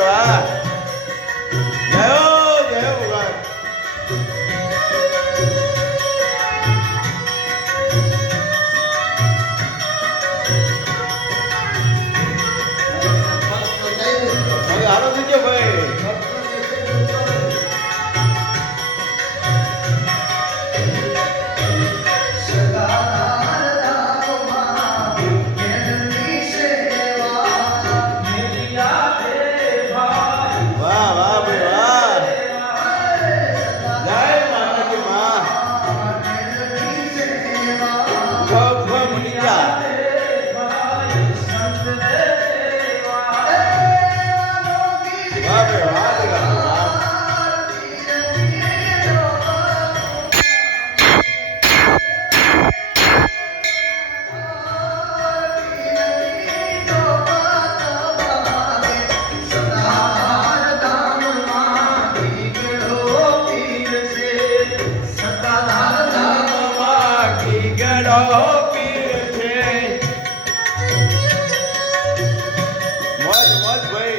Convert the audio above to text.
વાહ. ભાઈ વાહ જય જય ભગવાન. હારો થઈ ગયો ભાઈ. Oh, okay. મોજ મોજ ભાઈ.